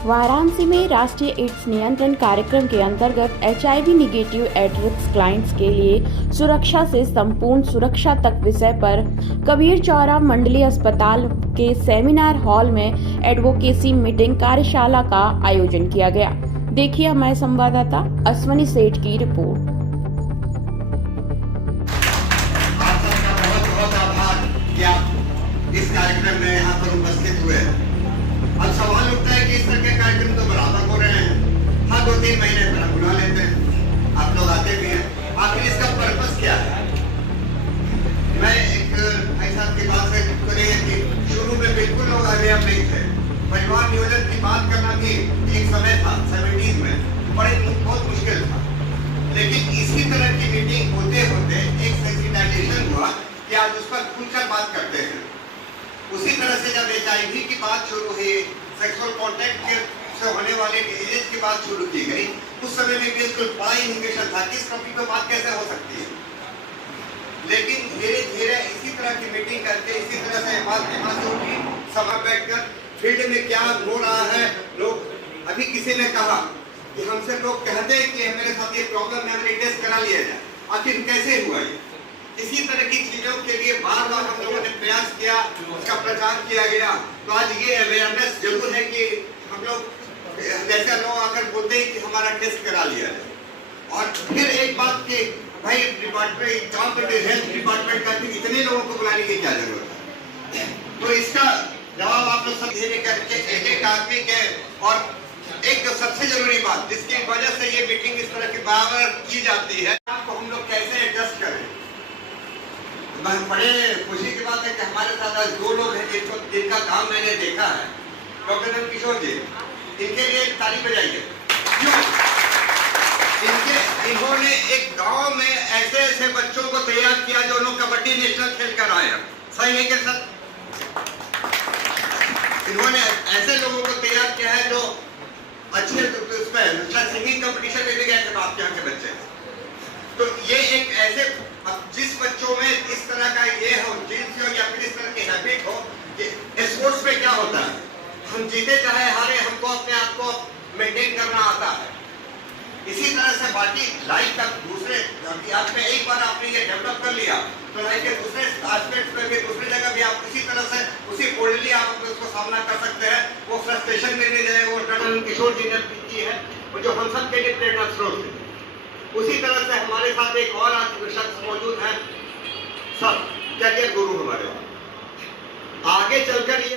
वाराणसी में राष्ट्रीय एड्स नियंत्रण कार्यक्रम के अंतर्गत HIV negative at risk clients के लिए सुरक्षा से संपूर्ण सुरक्षा तक विषय पर कबीर चौरा मंडलीय अस्पताल के सेमिनार हॉल में एडवोकेसी मीटिंग कार्यशाला का आयोजन किया गया। देखिए हमारे संवाददाता अश्वनी सेठ की रिपोर्ट। इस कार्यक्रम में यहाँ पर उपस्थित हुए। अब सवाल उठता है कि इस तरह के कार्यक्रम तो बराबर हो रहे हैं, हाँ 2-3 महीने पर हम बुला लेते हैं, आप लोग आते भी हैं, आखिर इसका पर्पस क्या है? मैं एक भाई साहब की बात से करेंगे कि शुरू में बिल्कुल लोग अवेयर नहीं थे। परिवार नियोजन की बात करना भी एक समय था 70s में, बहुत मुश्किल था, लेकिन इसी तरह की मीटिंग होते होते एक सेंसिटाइजेशन हुआ कि आज उस पर खुलकर बात करते हैं। उसी तरह से जब HIV की बात शुरू हुई, सेक्सुअल कांटेक्ट से होने वाले डिजीज की बात शुरू की गई, उस समय भी बिल्कुल बड़ा इन्फॉर्मेशन था कि इस टॉपिक पे बात कैसे हो सकती है। लेकिन धीरे धीरे इसी तरह की मीटिंग करके इसी तरह से बात यहाँ से उठी, सभा बैठकर फील्ड में क्या हो रहा है। लोग अभी किसी ने कहा कि हमसे लोग कहते हैं कि मेरे साथ ये प्रॉब्लम है, मैंने टेस्ट करा लिया जाए, आखिर कैसे हुआ ये? इसी तरह की चीजों के लिए बार बार हम लोगों ने प्रयास किया, उसका प्रचार किया गया। तो आज ये अवेयरनेस जरूर है कि हम लोग जैसे लोग आकर बोलते हैं कि हमारा टेस्ट करा लिया जाए। और फिर एक बात कि भाई डिपार्टमेंट जहाँ पर हेल्थ डिपार्टमेंट का इतने लोगों को बुलाने की क्या जरूरत है? तो इसका जवाब आप लोग सब धीरे करके एक आदमी के। और एक जो सबसे जरूरी बात जिसकी वजह से ये मीटिंग इस तरह की बार की जाती है, आपको हम लोग कैसे एडजस्ट करें। बड़े खुशी की बात है कि हमारे साथ आज 2 लोग हैं जिनका काम मैंने देखा है। डॉक्टर नंद किशोर जी, इनके लिए ताली बजाइए। इन्होंने एक गांव में ऐसे बच्चों को तैयार किया जो लोग कबड्डी नेशनल खेल कर आए हैं। सही है कि सर? इन्होंने ऐसे लोगों को तैयार किया है जो अच्छे सिंगिंग कंपटीशन में भी गए थे आपके यहाँ के बच्चे। तो ये एक ऐसे जिस बच्चों में इस तरह का ये हो जीन्स हो या फिर इस तरह की हैबिट हो कि स्पोर्ट्स में क्या होता है, हम जीते चाहे हारे, हमको अपने आप को मेंटेन करना आता है। इसी तरह से बाकी लाइफ का दूसरे आपने एक बार आपने ये डेवलप कर लिया तो लाइफ के दूसरे एस्पेक्ट्स में भी दूसरी जगह भी आप इसी तरह से उसी बोल्डली आप अपने उसको सामना कर सकते हैं। वो फ्रस्ट्रेशन में नहीं जाए। वो डॉक्टर किशोर जी ने की है वो जो हम सब के लिए प्रेरणा स्रोत है। उसी तरह से हमारे साथ एक और शख्स मौजूद है, सब क्या गुरु हमारे आगे चलकर ये